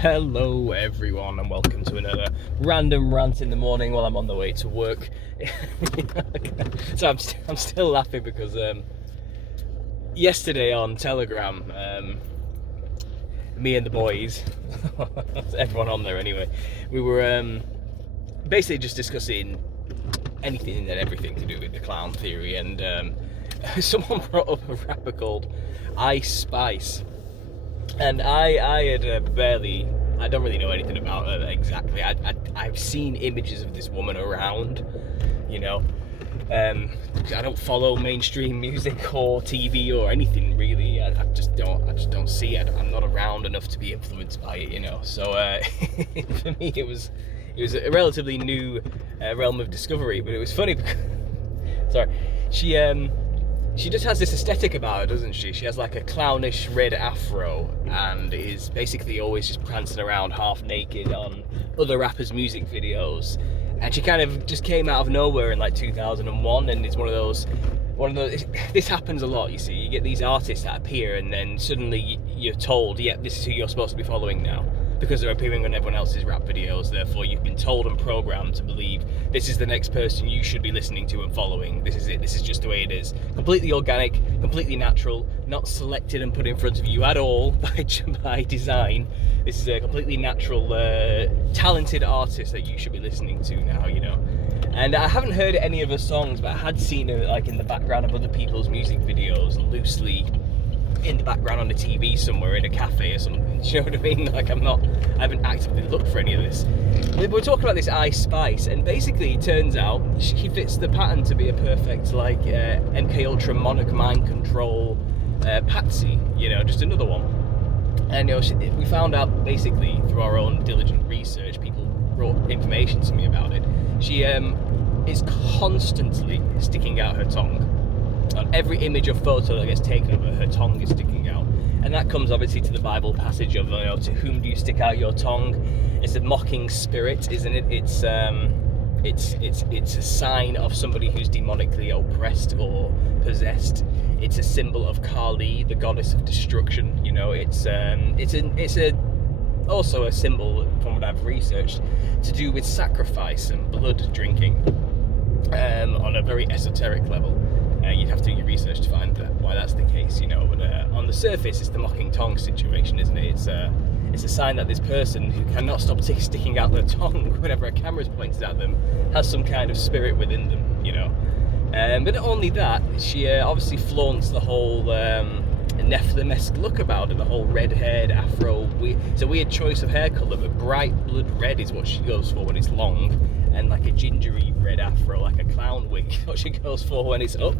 Hello everyone and welcome to another random rant in the morning while I'm on the way to work. So I'm still laughing because yesterday on Telegram, me and the boys, everyone on there anyway, we were basically just discussing anything and everything to do with the clown theory, and someone brought up a rapper called Ice Spice. And I don't really know anything about her exactly. I've seen images of this woman around, you know. I don't follow mainstream music or TV or anything really. I just don't see it. I'm not around enough to be influenced by it, you know. So for me, it was a relatively new realm of discovery. But it was funny because, sorry, she just has this aesthetic about her, doesn't she? She has like a clownish red afro and is basically always just prancing around half naked on other rappers' music videos. And she kind of just came out of nowhere in like 2001, and it's one of those. This happens a lot, you see. You get these artists that appear, and then suddenly you're told, yeah, this is who you're supposed to be following now, because they're appearing on everyone else's rap videos. Therefore, you've been told and programmed to believe this is the next person you should be listening to and following. This is it. This is just the way it is. Completely organic, completely natural, not selected and put in front of you at all by design. This is a completely natural, talented artist that you should be listening to now, you know. And I haven't heard any of her songs, but I had seen her like in the background of other people's music videos, loosely in the background on the TV somewhere in a cafe or something. Do you know what I mean? Like I haven't actively looked for any of this. We're talking about this Ice Spice, and basically it turns out she fits the pattern to be a perfect like MK Ultra Monarch mind control patsy. You know, just another one. And you know, we found out basically through our own diligent research. People brought information to me about it. She is constantly sticking out her tongue. On every image or photo that gets taken of her, her tongue is sticking out. And that comes obviously to the Bible passage of, you know, to whom do you stick out your tongue? It's a mocking spirit, isn't it? It's a sign of somebody who's demonically oppressed or possessed. It's a symbol of Kali, the goddess of destruction. You know, it's also a symbol, from what I've researched, to do with sacrifice and blood drinking on a very esoteric level. You'd have to do your research to find why that's the case, you know. But on the surface, it's the mocking tongue situation, isn't it? It's a sign that this person who cannot stop sticking out their tongue whenever a camera's pointed at them has some kind of spirit within them, you know. But not only that, she obviously flaunts the whole Nephilim-esque look about her, the whole red-haired afro. It's a weird choice of hair colour, but bright blood red is what she goes for when it's long, and like a gingery red afro, like a clown wig, what she goes for when it's up.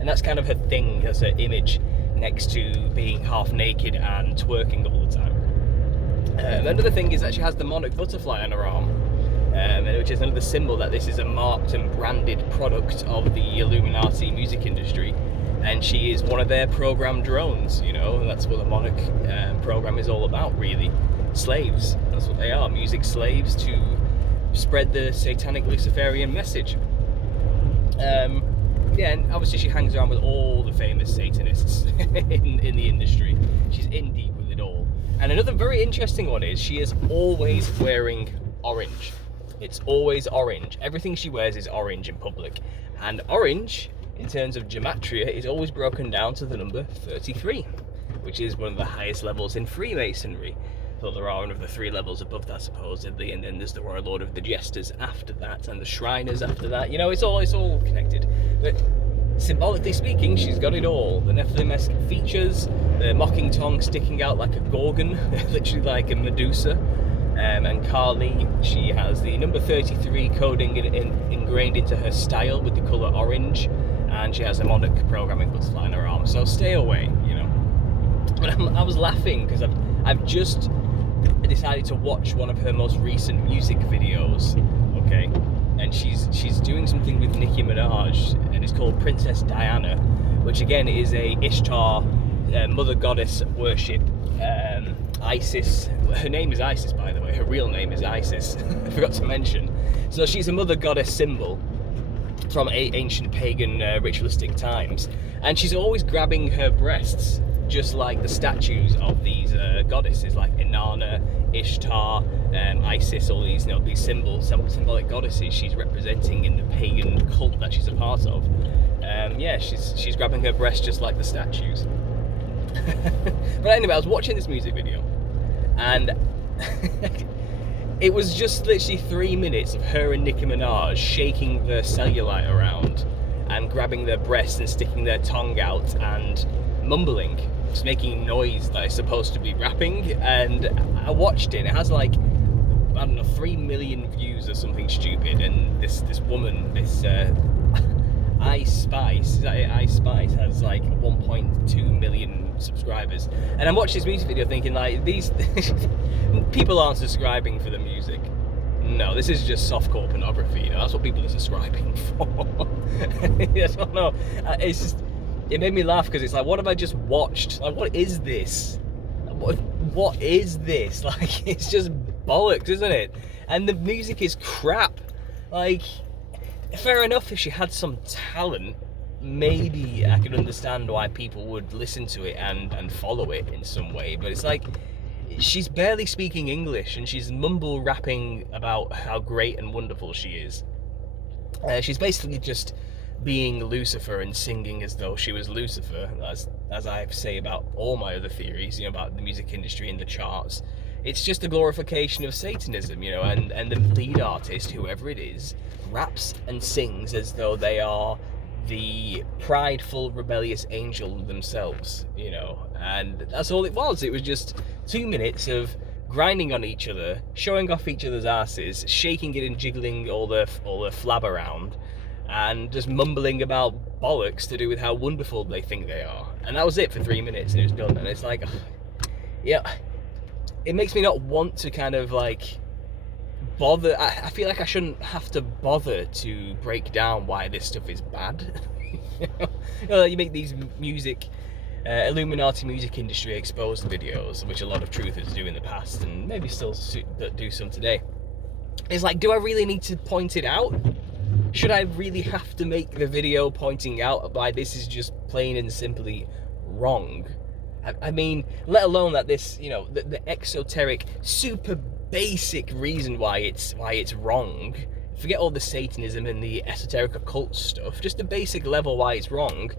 And that's kind of her thing, as her image, next to being half naked and twerking all the time. Another thing is that she has the monarch butterfly on her arm, which is another symbol that this is a marked and branded product of the Illuminati music industry. And she is one of their programmed drones, you know. That's what the monarch program is all about, really. Slaves, that's what they are, music slaves to spread the satanic Luciferian message. Yeah, and obviously she hangs around with all the famous Satanists in the industry. She's in deep with it all. And another very interesting one is she is always wearing orange. It's always orange. Everything she wears is orange in public. And orange, in terms of gematria, is always broken down to the number 33, which is one of the highest levels in Freemasonry. So there are another 3 levels above that, supposedly, and then there's the Royal Order of the Jesters after that, and the Shriners after that. You know, it's all connected. But symbolically speaking, she's got it all. The Nephilim-esque features, the mocking tongue sticking out like a gorgon, literally like a Medusa. And Kali, she has the number 33 coding ingrained into her style with the colour orange, and she has a monarch programming butterfly in her arm. So stay away, you know. But I was laughing because I've just decided to watch one of her most recent music videos, okay? And she's doing something with Nicki Minaj, and it's called Princess Diana, which again is a Ishtar, mother goddess worship. Isis, her name is Isis, by the way, her real name is Isis, I forgot to mention. So she's a mother goddess symbol from ancient pagan ritualistic times, and she's always grabbing her breasts, just like the statues of these goddesses like Inanna, Ishtar, Isis, all these, these symbolic goddesses she's representing in the pagan cult that she's a part of. Yeah, she's grabbing her breast just like the statues. But anyway, I was watching this music video, and it was just literally 3 minutes of her and Nicki Minaj shaking their cellulite around and grabbing their breasts and sticking their tongue out and mumbling, just making noise that is supposed to be rapping. And I watched it, and it has like, I don't know, 3 million views or something stupid. And this woman, this Ice Spice has like 1.2 million subscribers. And I'm watching this music video thinking, like, these people aren't subscribing for the music. No, this is just softcore pornography. That's what people are subscribing for. I don't know. It's just, it made me laugh because it's like, what have I just watched? Like, what is this? What is this? Like, it's just bollocks, isn't it? And the music is crap. Like, fair enough if she had some talent, maybe I could understand why people would listen to it and follow it in some way. But it's like, she's barely speaking English, and she's mumble rapping about how great and wonderful she is. She's basically just being Lucifer and singing as though she was Lucifer, as I say about all my other theories, about the music industry and the charts. It's just a glorification of Satanism, and the lead artist, whoever it is, raps and sings as though they are the prideful, rebellious angel themselves, and that's all it was. It was just 2 minutes of grinding on each other, showing off each other's asses, shaking it and jiggling all the flab around, and just mumbling about bollocks to do with how wonderful they think they are. And that was it for 3 minutes, and it was done. And it's like, yeah, it makes me not want to kind of like bother. I feel like I shouldn't have to bother to break down why this stuff is bad. You make these Illuminati music industry exposed videos, which a lot of truthers do in the past, and maybe still do some today. It's like, do I really need to point it out? Should I really have to make the video pointing out why this is just plain and simply wrong? I mean, let alone that this, the exoteric, super basic reason why it's wrong. Forget all the Satanism and the esoteric occult stuff. Just the basic level why it's wrong.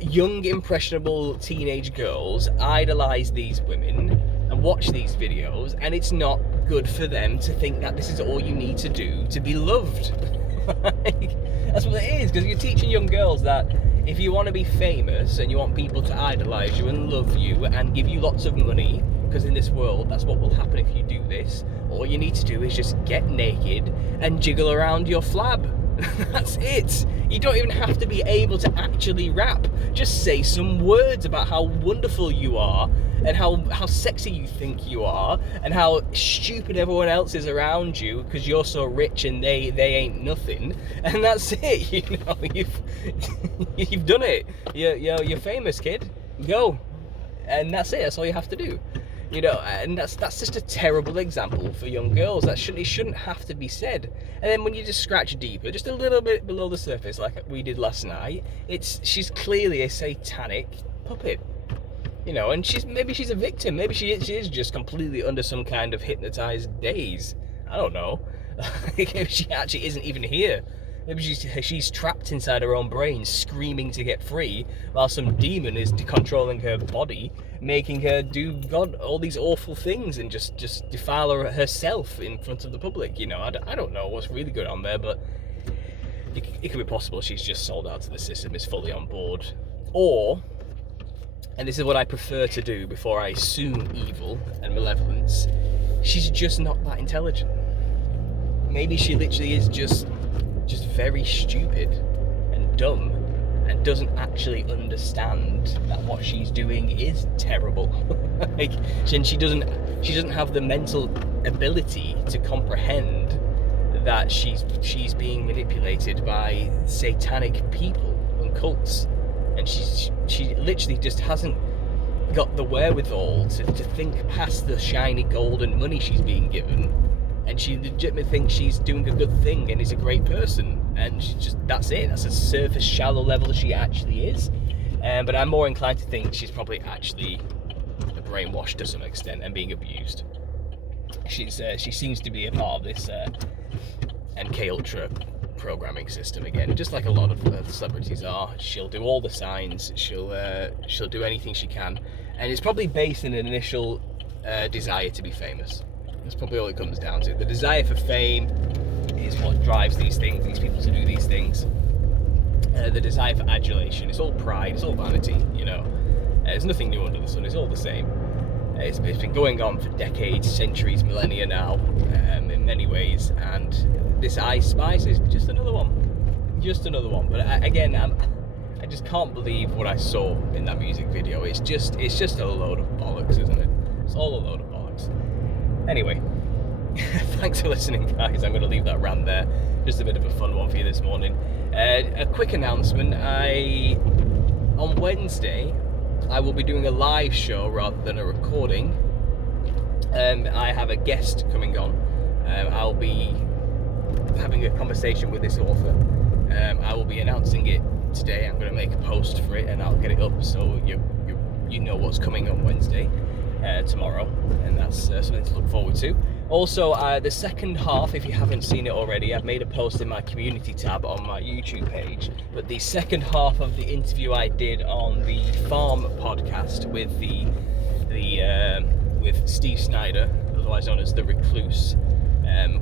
Young, impressionable teenage girls idolize these women and watch these videos, and it's not good for them to think that this is all you need to do to be loved. That's what it is, because you're teaching young girls that if you want to be famous and you want people to idolize you and love you and give you lots of money, because in this world that's what will happen if you do this, all you need to do is just get naked and jiggle around your flab. That's it. You don't even have to be able to actually rap. Just say some words about how wonderful you are and how sexy you think you are and how stupid everyone else is around you because you're so rich and they ain't nothing. And that's it. You've done it. You're famous, kid. Go. And that's it. That's all you have to do. And that's just a terrible example for young girls. It shouldn't have to be said. And then when you just scratch deeper, just a little bit below the surface, like we did last night, she's clearly a satanic puppet. And maybe she's a victim. Maybe she is just completely under some kind of hypnotized daze. I don't know. Maybe she actually isn't even here. Maybe she's trapped inside her own brain, screaming to get free, while some demon is controlling her body, making her do all these awful things and just defile herself in front of the public. I don't know what's really going on there, but it could be possible she's just sold out to the system, is fully on board. Or, and this is what I prefer to do before I assume evil and malevolence, she's just not that intelligent. Maybe she literally is just very stupid and dumb and doesn't actually understand that what she's doing is terrible. And she doesn't have the mental ability to comprehend that she's being manipulated by satanic people and cults, and she literally just hasn't got the wherewithal to think past the shiny golden money she's being given. And she legitimately thinks she's doing a good thing and is a great person. And that's it. That's a surface, shallow level she actually is. But I'm more inclined to think she's probably actually brainwashed to some extent and being abused. she seems to be a part of this NK Ultra programming system again, just like a lot of celebrities are. She'll do all the signs, she'll do anything she can, and it's probably based on an initial desire to be famous. That's probably all it comes down to. The desire for fame is what drives these people to do these things. The desire for adulation, it's all pride, it's all vanity, you know. There's nothing new under the sun, it's all the same. It's been going on for decades, centuries, millennia now, in many ways, and this Ice Spice is just another one. But again, I just can't believe what I saw in that music video. It's just a load of bollocks, isn't it? It's all a load of bollocks. Anyway, thanks for listening, guys. I'm going to leave that rant there. Just a bit of a fun one for you this morning. A quick announcement. On Wednesday, I will be doing a live show rather than a recording. I have a guest coming on. I'll be having a conversation with this author. I will be announcing it today. I'm going to make a post for it and I'll get it up so you know what's coming on Wednesday, tomorrow, and that's something to look forward to. Also, the second half, if you haven't seen it already, I've made a post in my community tab on my YouTube page, but the second half of the interview I did on the Farm podcast with with Steve Snyder, otherwise known as The Recluse,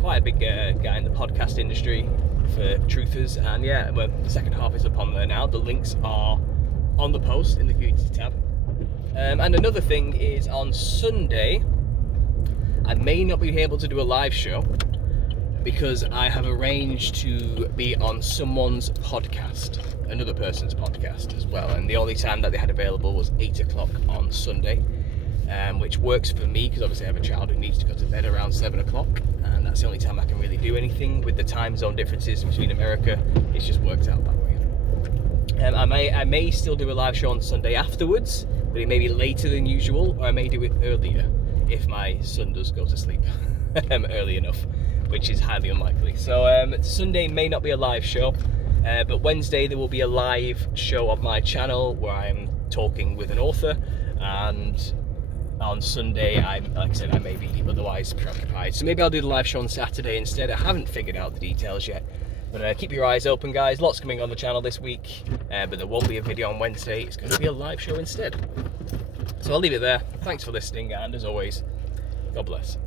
quite a big guy in the podcast industry for truthers, and yeah, well, the second half is up on there now. The links are on the post in the community tab. And another thing is, on Sunday I may not be able to do a live show because I have arranged to be on someone's podcast, another person's podcast as well, and the only time that they had available was 8 o'clock on Sunday, which works for me because obviously I have a child who needs to go to bed around 7 o'clock, and that's the only time I can really do anything. With the time zone differences between America, it's just worked out that way. I may still do a live show on Sunday afterwards, but it may be later than usual, or I may do it earlier if my son does go to sleep early enough, which is highly unlikely. So Sunday may not be a live show, but Wednesday there will be a live show on my channel where I'm talking with an author, and on Sunday, like I said, I may be otherwise preoccupied. So maybe I'll do the live show on Saturday instead. I haven't figured out the details yet. But keep your eyes open, guys. Lots coming on the channel this week, but there won't be a video on Wednesday. It's going to be a live show instead. So I'll leave it there. Thanks for listening, and as always, God bless.